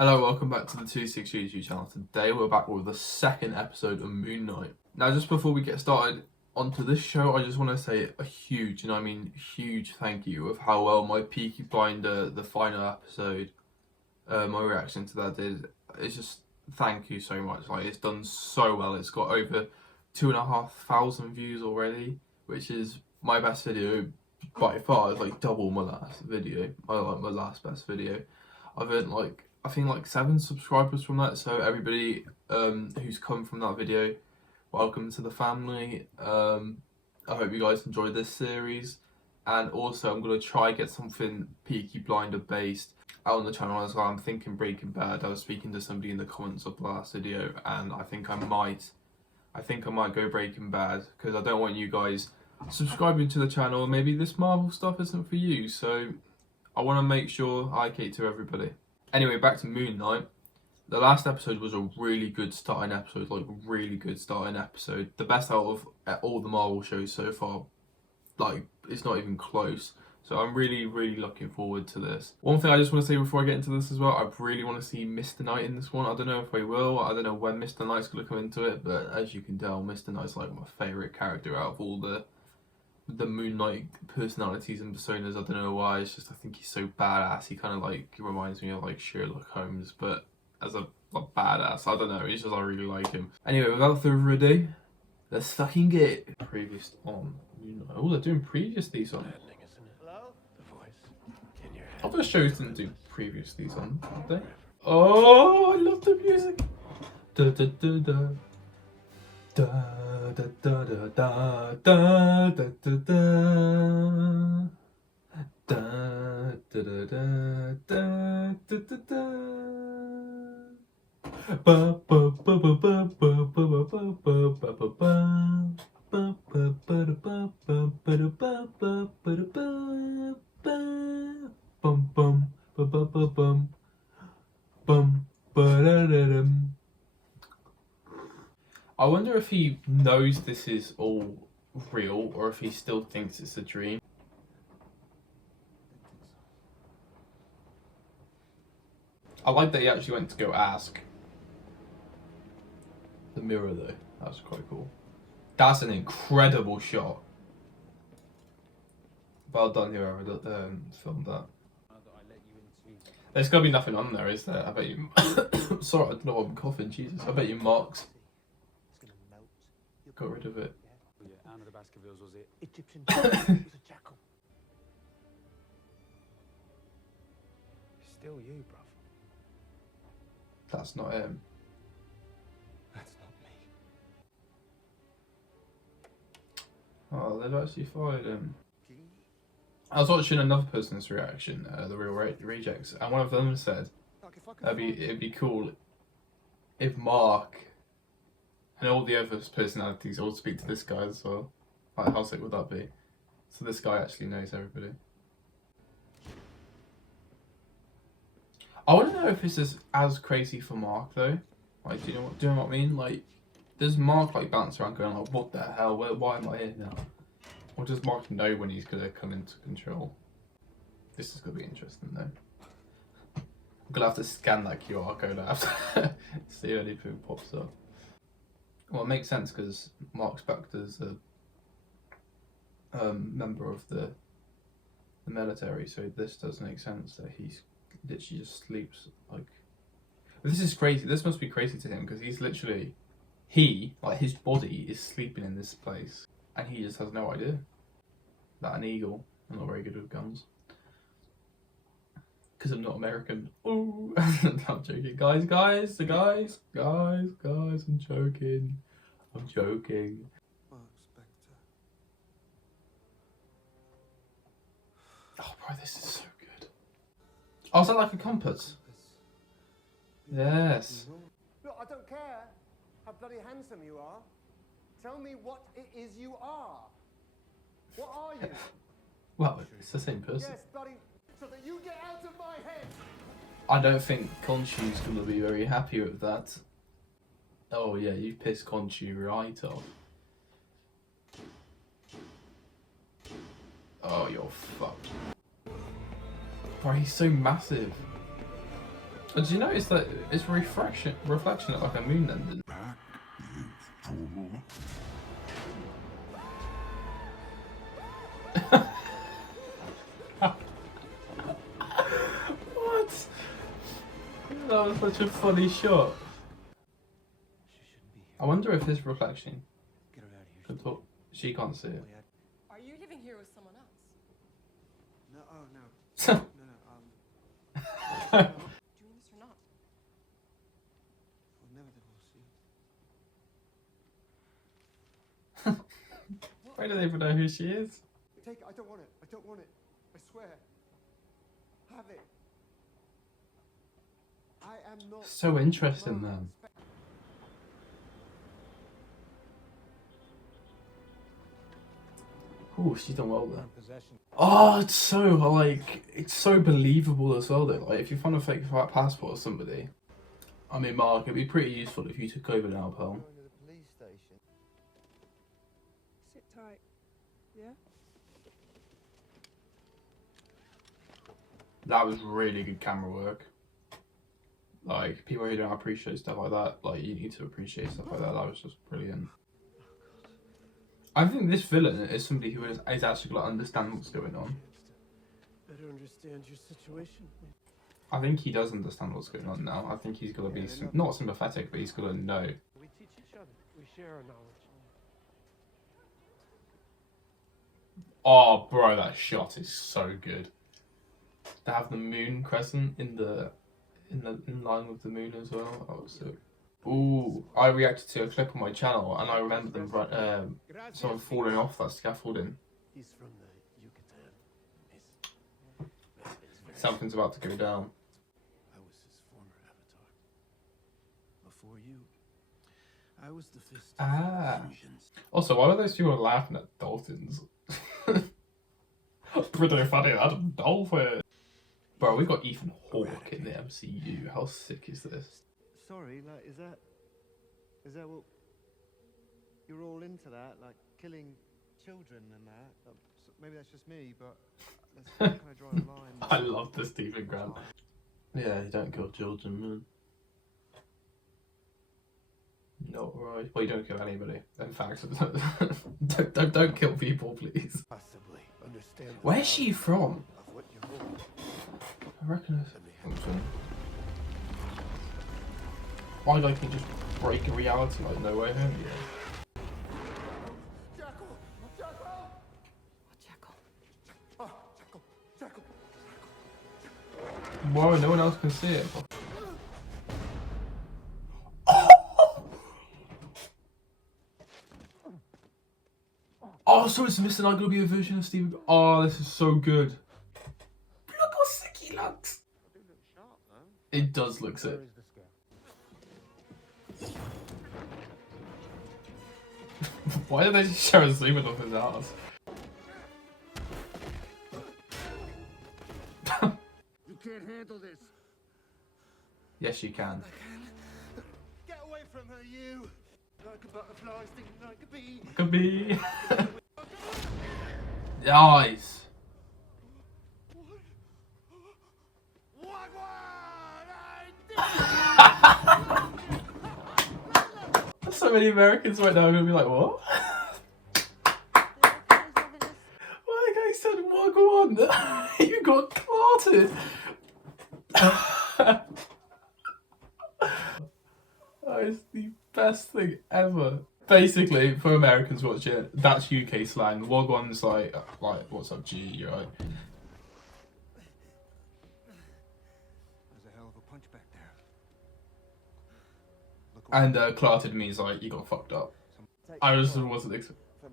Hello, welcome back to the 26 YouTube channel. Today we're back with the second episode of Moon Knight. Now, just before we get started onto this show, I just want to say a huge, huge thank you of how well my Peaky Blinder, the final episode, my reaction to that did. It's just, thank you so much. Like, it's done so well. It's got over 2,500 views already, which is my best video by far. It's like double my last video, my last best video. I've earned I think 7 subscribers from that, so everybody who's come from that video, welcome to the family. I hope you guys enjoy this series, and also I'm going to try get something Peaky Blinder based out on the channel as well. I'm thinking Breaking Bad. I was speaking to somebody in the comments of the last video, and I think I might go Breaking Bad, because I don't want you guys subscribing to the channel. Maybe this Marvel stuff isn't for you, so I want to make sure I cater to everybody. Anyway, back to Moon Knight. The last episode was a really good starting episode, The best out of all the Marvel shows so far. It's not even close. So I'm really, really looking forward to this. One thing I just want to say before I get into this as well, I really want to see Mr. Knight in this one. I don't know if I will. I don't know when Mr. Knight's going to come into it, but as you can tell, Mr. Knight's like my favourite character out of all the Moon Knight personalities and personas. I don't know why, it's just I think he's so badass. He kind of reminds me of Sherlock Holmes, but as a badass. I don't know, it's just I really like him. Anyway, without further ado, let's fucking get previous on Moon Knight. Oh, they're doing previous these on. Hello? The voice in your head. Other shows didn't do previous these on, did they? Oh, I love the music. Da da da da. Da da da da da da da da da da da da da da da. Ba ba ba ba ba ba ba ba ba ba ba ba ba. Ba ba ba ba ba ba ba ba ba ba ba. Bum bum ba ba ba bum bum ba da da dum. I wonder if he knows this is all real or if he still thinks it's a dream. I like that he actually went to go ask the mirror though. That's quite cool. That's an incredible shot. Well done whoever filmed that. There's gotta be nothing on there, is there? I bet you. Sorry, I don't know why I'm coughing. Jesus, I bet you Mark's got rid of it. Yeah, Anna the Baskervilles was it? Egyptian he's a jackal. Still you, bruv. That's not him. That's not me. Oh, they've actually fired him. I was watching another person's reaction, the Real Rejects, and one of them said it'd be cool if Mark and all the other personalities all speak to this guy as well. Like, how sick would that be? So this guy actually knows everybody. I want to know if this is as crazy for Mark though. Like, do you know what I mean? Like, does Mark bounce around going like, what the hell? Why am I here now? Or does Mark know when he's gonna come into control? This is gonna be interesting though. I'm gonna have to scan that QR code after see if anything pops up. Well, it makes sense because Mark Spector's a member of the military, so this does make sense that he's literally just sleeps like. But this is crazy. This must be crazy to him because he's literally, his body is sleeping in this place, and he just has no idea. That an eagle. I'm not very good with guns because I'm not American. Oh, I'm joking, guys. I'm joking. Mark Spector. Oh, bro, this is so good. Oh, is that like a compass? Yes. Look, I don't care how bloody handsome you are. Tell me what it is you are. What are you? Well, it's the same person. Yes, bloody, so that you get out of my head. I don't think Khonshu's gonna be very happy with that. Oh yeah, you pissed Khonshu right off. Oh, you're fucked. Bro, he's so massive. But did you notice that it's reflection looked like a moon then, didn't it? What? That was such a funny shot. She shouldn't be here. I wonder if this reflection Get her out of here. can talk. She can't see it. Are you living here with someone else? No, oh, no. No, Doing this or not? I'll never divorce you. Why do they even know who she is? Take it, I don't want it. I don't want it. I swear. Have it. I am not. So interesting then. Oh, she's done well there. Possession. Oh, it's so like it's so believable as well though. Like if you find a fake passport of somebody, I mean, Mark, it'd be pretty useful if you took over now, pal. Going to the police station. Sit tight. Yeah? That was really good camera work. Like people who don't appreciate stuff like that, like you need to appreciate stuff like that. That was just brilliant. I think this villain is somebody who is actually going to understand what's going on. Better understand your situation. I think he does understand what's going on now. I think he's going to be not sympathetic, but he's going to know. We teach each other. We share our knowledge. Oh, bro, that shot is so good. To have the moon crescent in line with the moon as well. That was sick. Ooh, I reacted to a clip on my channel, and I remember them someone falling off that scaffolding. He's from the Yucatan. Something's about to go down. I was his former avatar. Before you, I was the fist of Ah. vengeance. Also, why were those people laughing at dolphins? Pretty funny, that's a dolphin. Bro, we got Ethan Hawke in the MCU. How sick is this? Sorry, like, is that what you're all into? That, like, killing children and that? Maybe that's just me, but that's kind of draw a line. I love the Stephen Grant. Yeah, you don't kill children, man. Not right. Well, you don't kill anybody. In fact, don't kill people, please. Possibly understand. the Where's she value from? Of what you hold. I reckon it's something. Why like you just break a reality like no way home? Jackal! Jackal! Jackal. Oh, Jackal! Jackal! Whoa, no one else can see it. Oh, so it's Mr. Not gonna be a version of Stephen. Oh, this is so good. Look how sick he looks. I do look sharp, though. It does look sick. Where is the scale? Why did they just show a zoom in of his ass? You can't handle this. Yes, you can. Get away from her, you! Like a butterfly stinging like a bee. Could be. Nice. What? So many Americans right now are gonna be like, what? My guy said Wagwan. You got clotted. That is the best thing ever. Basically, for Americans watching it, that's UK slang. Wagwan's like what's up, G, right? There's a hell of a punch back there. Look And clotted means like you got fucked up. I just wasn't expecting. For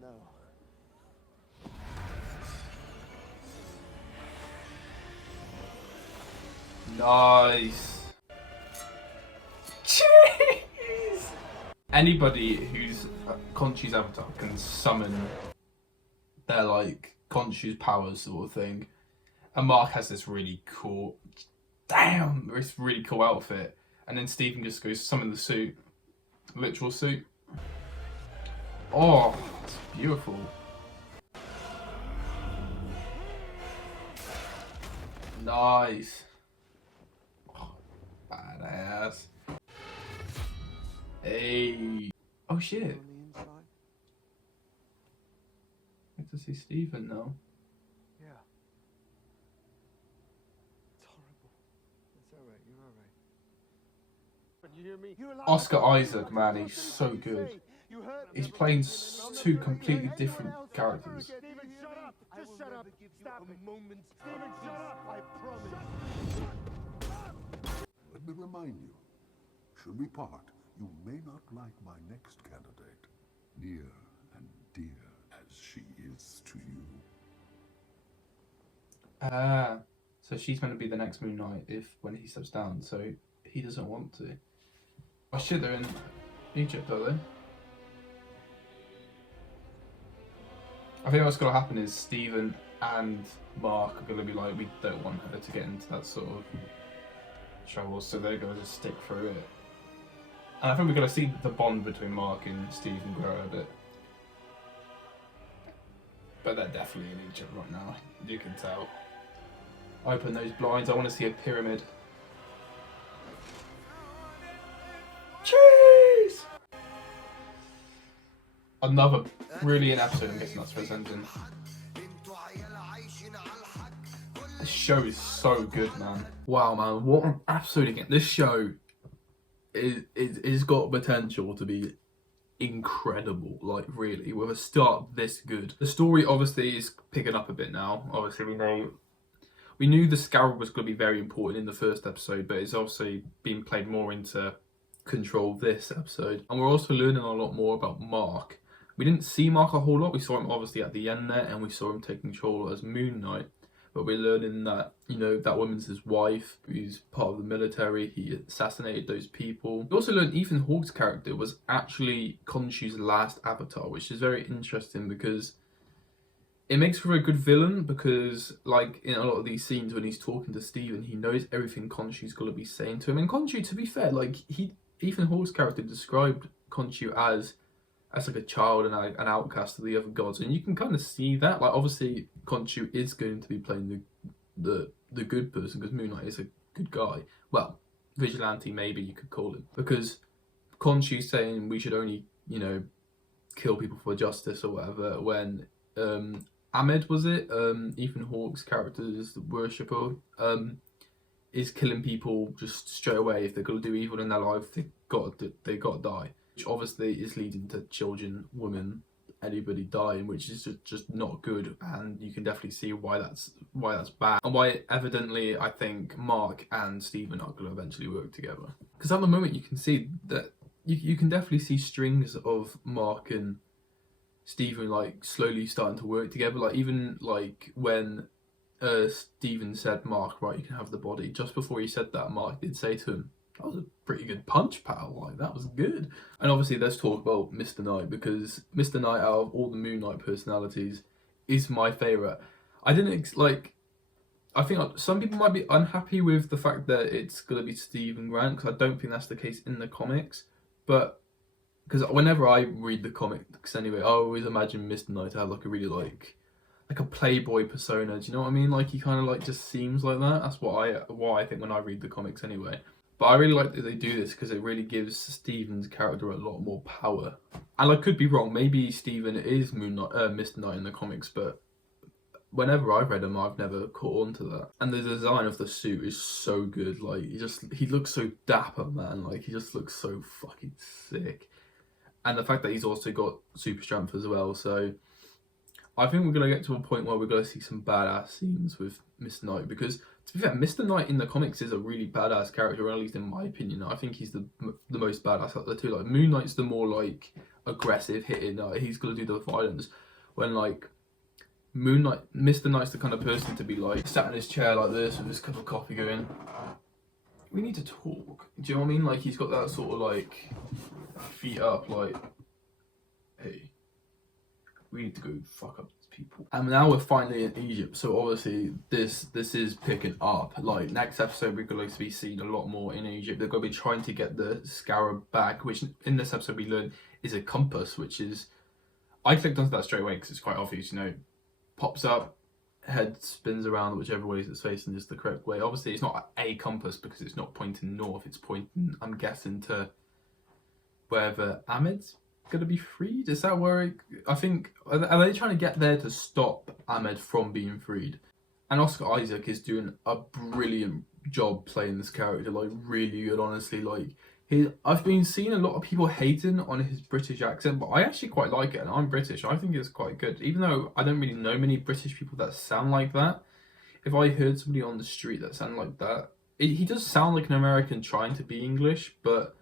now. Nice. Jeez. Anybody who's Conchu's avatar can summon their like Conchu's powers sort of thing. And Mark has this really cool, this really cool outfit. And then Stephen just goes summon the suit, literal suit. Oh, it's beautiful. Nice. Oh, bad. Oh shit. on the inside. Good to see Stephen now. Yeah. It's horrible. It's alright, you're alright. You hear me? Oscar Isaac, man, he's so good. He's playing two completely different characters. Steven, shut up! Just shut up! Stop it! Steven, shut up! I promise. Let me remind you, should we part, you may not like my next candidate, near and dear as she is to you. Ah, so she's going to be the next Moon Knight when he steps down, so he doesn't want to. Oh shit, they're in Egypt, are they? I think what's going to happen is Stephen and Mark are going to be like, we don't want her to get into that sort of trouble, so they're going to just stick through it. And I think we're going to see the bond between Mark and Stephen grow a bit. But they're definitely in Egypt right now, you can tell. Open those blinds, I want to see a pyramid. Cheese! Another brilliant episode, I'm guessing that's presenting. This show is so good, man. Wow, man, what an episode again. This show is got potential to be incredible, like really, with a start this good. The story obviously is picking up a bit now. Obviously we knew the Scarab was going to be very important in the first episode, but it's obviously being played more into control this episode. And we're also learning a lot more about Mark. We didn't see Mark a whole lot. We saw him obviously at the end there, and we saw him taking control as Moon Knight. But we're learning that, you know, that woman's his wife, who's part of the military. He assassinated those people. We also learned Ethan Hawke's character was actually Khonshu's last avatar, which is very interesting because it makes for a good villain, because like in a lot of these scenes when he's talking to Stephen, he knows everything Khonshu's got to be saying to him. And Khonshu, to be fair, like Ethan Hawke's character described Khonshu as like a child and an outcast of the other gods, and you can kind of see that. Like obviously Khonshu is going to be playing the good person, because Moon Knight is a good guy. Well, vigilante maybe you could call him, because Khonshu's saying we should only, you know, kill people for justice or whatever, when Ahmed, was it, Ethan Hawke's character's worshipper, is killing people just straight away. If they're gonna do evil in their life, they got to die, which obviously is leading to children, women, anybody dying, which is just not good. And you can definitely see why that's bad, and why evidently I think Mark and Stephen are going to eventually work together. Because at the moment you can see that you can definitely see strings of Mark and Stephen like slowly starting to work together. Like even like when Stephen said, Mark, right, you can have the body, just before he said that, Mark did say to him, that was a pretty good punch, pal, like that was good. And obviously let's talk about Mr. Knight, because Mr. Knight, out of all the Moon Knight personalities, is my favourite. I think some people might be unhappy with the fact that it's going to be Stephen Grant, because I don't think that's the case in the comics. But because whenever I read the comics anyway, I always imagine Mr. Knight to have like a really like a playboy persona. Do you know what I mean? Like he kind of like just seems like that. That's what I think when I read the comics anyway. But I really like that they do this, because it really gives Stephen's character a lot more power. And I could be wrong. Maybe Stephen is Mr. Knight in the comics, but whenever I've read him, I've never caught on to that. And the design of the suit is so good. Like he looks so dapper, man. Like he just looks so fucking sick. And the fact that he's also got super strength as well. So I think we're going to get to a point where we're going to see some badass scenes with Mr. Knight, because to be fair, Mr. Knight in the comics is a really badass character, or at least in my opinion. I think he's the most badass out of the two. Like Moon Knight's the more like aggressive hitting. He's going to do the violence, when like Mr. Knight's the kind of person to be like sat in his chair like this with his cup of coffee going, we need to talk. Do you know what I mean? Like he's got that sort of like feet up, like, hey, we need to go fuck up these people. And now we're finally in Egypt, so obviously this is picking up. Like next episode we're going to be seeing a lot more in Egypt. They're going to be trying to get the Scarab back, which in this episode we learn is a compass, which is, I clicked onto that straight away because it's quite obvious, you know, pops up, head spins around whichever way it's facing is the correct way. Obviously it's not a compass because it's not pointing north, it's pointing, I'm guessing, to wherever Ahmed gonna be freed? Is that where I think are they trying to get there to stop Ahmed from being freed? And Oscar Isaac is doing a brilliant job playing this character, like really good, honestly. Like I've been seeing a lot of people hating on his British accent, but I actually quite like it, and I'm British. I think it's quite good, even though I don't really know many British people that sound like that. If I heard somebody on the street that sounded like that, he does sound like an American trying to be English, but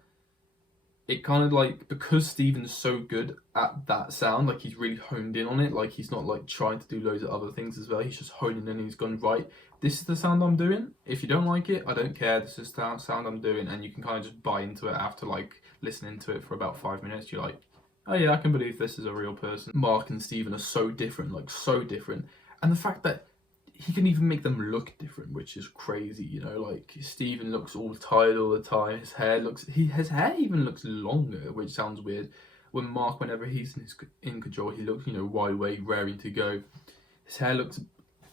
it kind of like, because Stephen's so good at that sound, like he's really honed in on it, like he's not like trying to do loads of other things as well, he's just honing in and he's gone, right, this is the sound I'm doing. If you don't like it, I don't care, this is the sound I'm doing, and you can kind of just buy into it after like listening to it for about 5 minutes. You're like, oh yeah, I can believe this is a real person. Mark and Stephen are so different, like so different, and the fact that he can even make them look different, which is crazy, you know. Like Stephen looks all tired all the time. His hair even looks longer, which sounds weird. When Mark, whenever he's in control, he looks, you know, wide awake, raring to go. His hair looks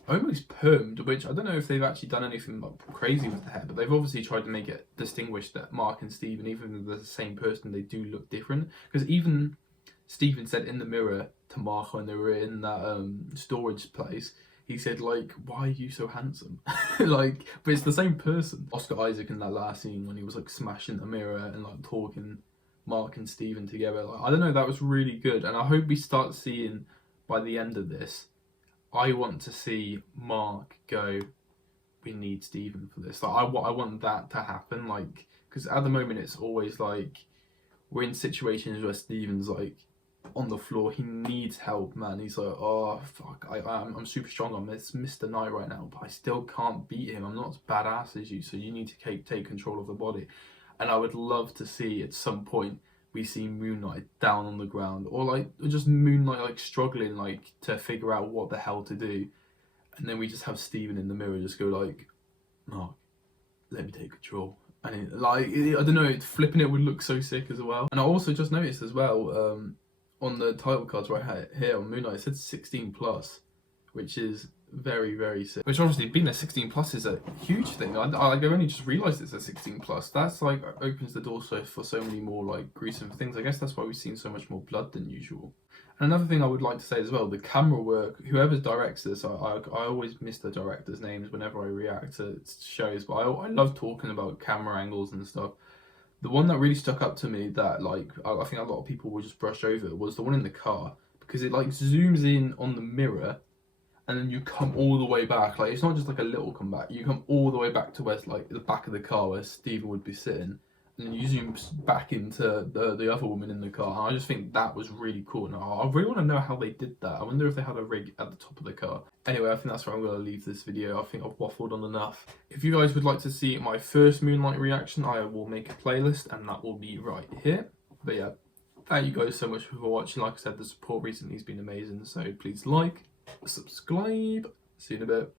almost permed, which I don't know if they've actually done anything like crazy with the hair, but they've obviously tried to make it distinguished that Mark and Stephen, even though they're the same person, they do look different. Because even Stephen said in the mirror to Mark when they were in that storage place, he said, like, why are you so handsome? Like, but it's the same person. Oscar Isaac in that last scene when he was like smashing the mirror and like talking Mark and Stephen together, like, I don't know, that was really good. And I hope we start seeing by the end of this, I want to see Mark go, we need Stephen for this. Like, I want that to happen, like, because at the moment it's always like we're in situations where Stephen's like on the floor, he needs help, man. He's like, oh fuck, I'm super strong, I'm Mr. Knight right now, but I still can't beat him, I'm not as badass as you, so you need to take control of the body. And I would love to see at some point we see Moon Knight down on the ground, or like just Moon Knight like struggling like to figure out what the hell to do, and then we just have Stephen in the mirror just go like, Mark, let me take control. And I don't know, flipping it would look so sick as well. And I also just noticed as well, on the title cards right here on Moon Knight, it said 16 plus, which is very, very sick. Which obviously being a 16 plus is a huge thing. I only just realised it's a 16 plus. That's like opens the door for so many more like gruesome things. I guess that's why we've seen so much more blood than usual. And another thing I would like to say as well, the camera work, whoever directs this, I always miss the directors' names whenever I react to shows, but I love talking about camera angles and stuff. The one that really stuck up to me that like I think a lot of people will just brush over was the one in the car, because it like zooms in on the mirror and then you come all the way back. Like it's not just like a little comeback, you come all the way back to where it's like the back of the car where Stephen would be sitting, and then you zoom back into the other woman in the car. And I just think that was really cool, and I really want to know how they did that. I wonder if they had a rig at the top of the car. Anyway, I think that's where I'm going to leave this video. I think I've waffled on enough. If you guys would like to see my first Moon Knight reaction, I will make a playlist, and that will be right here. But yeah, thank you guys so much for watching. Like I said, the support recently has been amazing, so please like, subscribe, see you in a bit.